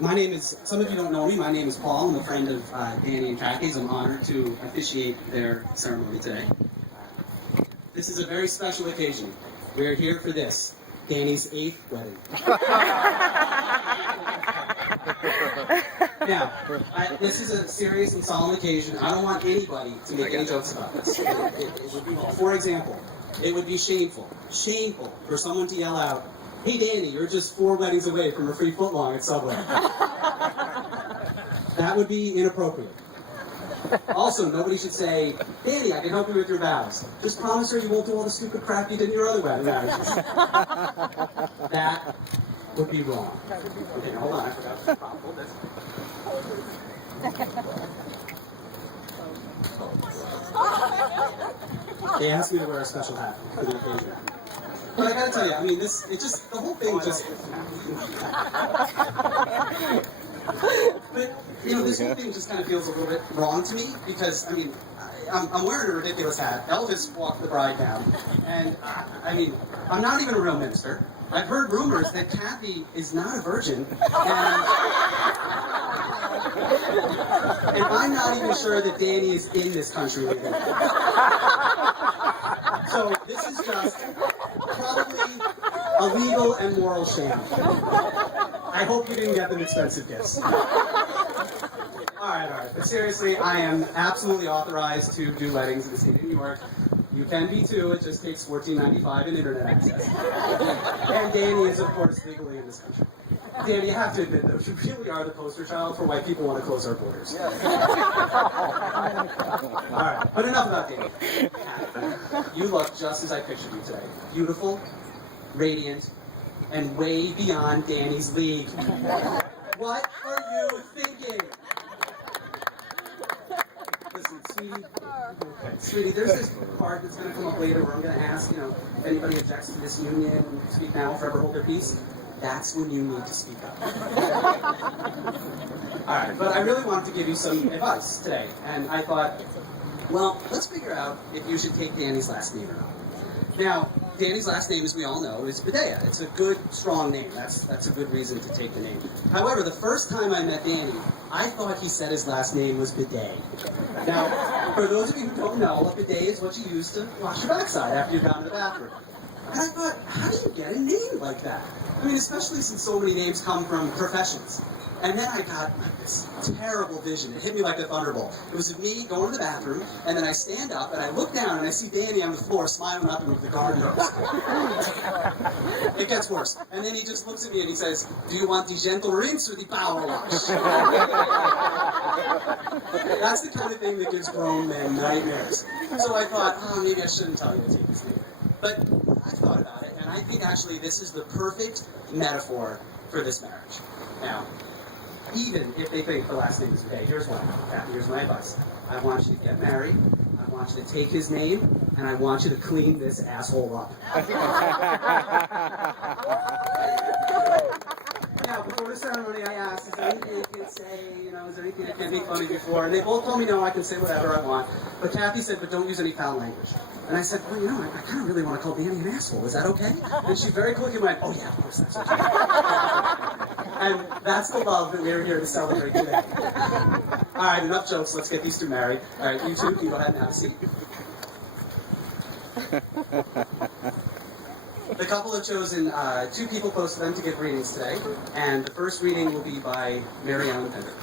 My name is, some of you don't know me, my name is Paul. I'm a friend of Danny and Cathy's. I'm honored to officiate their ceremony today. This is a very special occasion. We're here for this, Danny's 8th wedding. Now, this is a serious and solemn occasion. I don't want anybody to make any jokes about this. It would be, for example, it would be shameful for someone to yell out, "Hey Danny, you're just 4 weddings away from a free footlong at Subway." That would be inappropriate. Also, nobody should say, "Danny, I can help you with your vows. Just promise her you won't do all the stupid crap you did in your other wedding marriages." That would be wrong. Okay, hold on, I forgot to hold this. They asked me to wear a special hat for the occasion. But I gotta tell you, I mean, the whole thing just... But, this whole thing just kind of feels a little bit wrong to me, because, I mean, I'm wearing a ridiculous hat. Elvis walked the bride down, and, I'm not even a real minister. I've heard rumors that Cathy is not a virgin, and I'm not even sure that Danny is in this country legally. So this is just probably a legal and moral sham. I hope you didn't get them expensive gifts. All right. But seriously, I am absolutely authorized to do weddings in the state of New York. You can be too. It just takes $14.95 in internet access. And Danny is, of course, legally in this country. Danny, you have to admit, though, you really are the poster child for why people want to close our borders. All right, but enough about Danny. You look just as I pictured you today. Beautiful, radiant, and way beyond Danny's league. What are you thinking? Listen, sweetie, there's this part that's going to come up later where I'm going to ask, if anybody objects to this union, speak now, forever hold their peace. That's when you need to speak up. All right, but I really wanted to give you some advice today, and I thought, well, let's figure out if you should take Danny's last name or not. Now, Danny's last name, as we all know, is Bedea. It's a good, strong name. That's a good reason to take the name. However, the first time I met Danny, I thought he said his last name was Bidet. Now, for those of you who don't know, a bidet is what you use to wash your backside after you've gone to the bathroom. And I thought, how do you get a name like that? I mean, especially since so many names come from professions. And then I got this terrible vision. It hit me like a thunderbolt. It was of me going to the bathroom, and then I stand up, and I look down, and I see Danny on the floor smiling up with the garden hose. It gets worse. And then he just looks at me and he says, "Do you want the gentle rinse or the power wash?" That's the kind of thing that gives grown men nightmares. So I thought, maybe I shouldn't tell you to take this name. But I thought about it, and I think actually this is the perfect metaphor for this marriage. Now, even if they think the last name is okay, here's why. Cathy, here's my advice. I want you to get married, I want you to take his name, and I want you to clean this asshole up. Now, before the ceremony, I asked, is there anything I can say, is there anything I can make fun of you for? And they both told me, no, I can say whatever I want. But Cathy said, but don't use any foul language. And I said, well, I kind of really want to call Danny an asshole. Is that okay? And she very quickly went, oh yeah, of course that's okay. And that's the love that we're here to celebrate today. All right, enough jokes. Let's get these two married. All right, you two can go ahead and have a seat. The couple have chosen 2 people close to them to give readings today, and the first reading will be by Mary Ellen Pender.